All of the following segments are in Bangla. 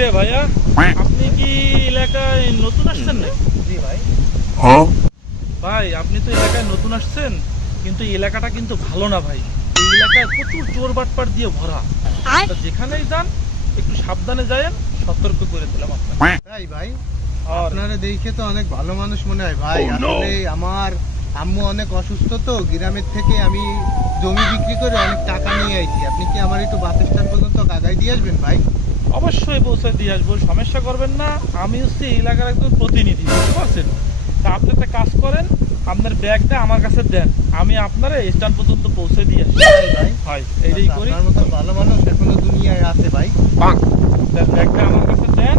রে ভাইয়া, আপনি কি এলাকায় নতুন আসছেন না? জি ভাই। ভাই আপনি তো এলাকায় নতুন আসছেন, কিন্তু এই এলাকাটা কিন্তু ভালো না ভাই। এই এলাকায় প্রচুর চোর বাটপার দিয়ে ভরা। তা যেখানেই যান একটু সাবধানে যায়েন, সতর্ক করে দিলাম আপনাকে। তাই ভাই, আর আপনারা দেখে তো অনেক ভালো মানুষ মনে হয় ভাই। আসলে আমার আম্মু অনেক অসুস্থ, তো গ্রামের থেকে আমি জমি বিক্রি করে অনেক টাকা নিয়ে আইছি। আপনি কি আমার একটু বাস স্ট্যান্ড পর্যন্ত কাগাই দিয়ে আসবেন ভাই? অবশ্যই পৌঁছে দিয়ে আসবো, সমস্যা করবেন না। আমি হচ্ছে এই এলাকার একজন প্রতিনিধি, বুঝতে পারছেন? তা আপনি একটা কাজ করেন, আপনার ব্যাগটা আমার কাছে দেন, আমি আপনার স্ট্যান্ড পর্যন্ত পৌঁছে দিয়ে আসি। ভাই হয় এইটাই করি। আপনার মতো ভালো মানুষ এখনো দুনিয়ায় আছে ভাই। তার ব্যাগটা আমার কাছে দেন,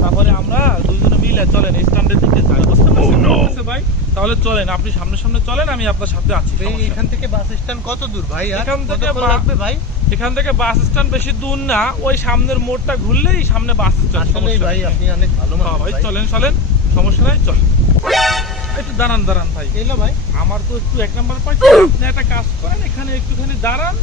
তারপরে আমরা দুজনে মিলে চলেন স্ট্যান্ডের দিকে যাই, বুঝতে পারছেন? ঠিক আছে ভাই, তাহলে চলেন, আপনি সামনে সামনে চলেন, আমি আপনার সাথে আছি। ভাই, সমস্যা নেই। এখান থেকে বাস স্ট্যান্ড কত দূর ভাই? আর এখান থেকে কতক্ষণ লাগবে ভাই? এখান থেকে বাস স্ট্যান্ড বেশি দূর না, ওই সামনের মোড়টা ঘুরলেই সামনে বাস স্ট্যান্ড। আসলেই ভাই আপনি অনেক ভালো মানুষ ভাই ভাই। চলেন চলেন, সমস্যা নাই, চল। একটু দাঁড়ান দাঁড়ান ভাই, এলো ভাই। আমার তো একটু এক নাম্বার পাচ্ছি, আপনি একটা কাজ করেন, এখানে একটুখানি দাঁড়ান,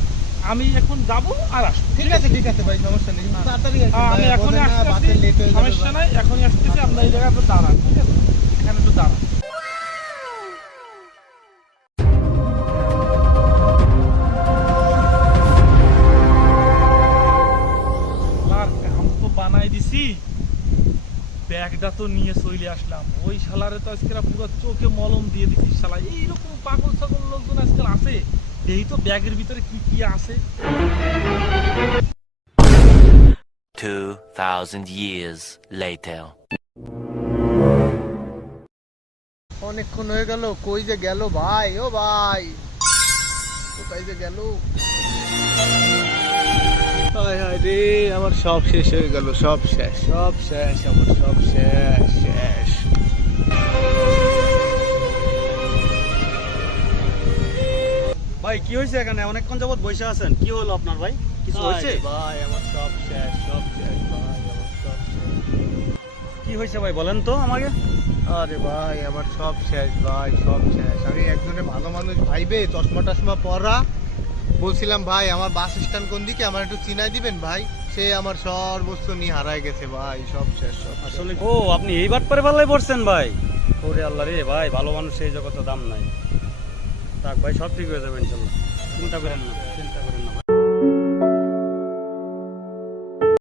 আমি এখন যাবো আর আসবো। ঠিক আছে ভাই, সমস্যা নেই, কিন্তু তাড়াতাড়ি আসুন আমি ভাই, এখনই বোঝেন না, আসতেছি, বাসে লেট হয়ে যাবে সমস্যা ভাই। নাই, এখনই আসতেছি, আপনার এই জায়গায় একটু দাঁড়ান, ঠিক আছে? এখানে একটু দাঁড়ান। আর কাম তো বানাই দিছি, ব্যাগটা তো নিয়ে চলে আসলাম। ওই শালারে তো আজকে পুরো চোখে মলম দিয়ে দিছি। শালা এইরকম পাগল ছাগল লোকজন আজকাল আছে, এই তো ব্যাগের ভিতরে কি কি আছে। 2,000 years later. অনেকক্ষণ হয়ে গেল, কই যে গেল ভাই? ও ভাই, কোথায় যে গেল? হায় হায় রে, আমার সব শেষ হয়ে গেল, সব শেষ, সব শেষ, আমার সব শেষ শেষ। ভাই কি হয়েছে? এখানে অনেকক্ষণ যাবত বসে আছেন, কি হলো আপনার ভাই? কিছু হয়েছে? আরে ভাই, আমার সব শেষ, সব শেষ ভাই, আমার সব শেষ। কি হয়েছে ভাই বলেন তো আমাকে। আরে ভাই, আমার সব শেষ ভাই, সব শেষ। আমি একজনে ভালো মানুষ ভাইবে চশমা টশমা পরা বলছিলাম ভাই, আমার বাস স্ট্যান্ড কোন দিকে, আমার একটু চিনাই দিবেন ভাই। সে আমার সর্বস্ব নিয়ে হারায় গেছে ভাই, সব শেষ, সব শেষ। আসলে ও আপনি এই বাটপারে পাল্লাই পড়ছেন ভাই? ওরে আল্লাহ রে ভাই, ভালো মানুষ এই জগতে দাম নাই। থাক ভাই, সব ঠিক হয়ে যাবে ইনশাল্লাহ, চিন্তা করেন না।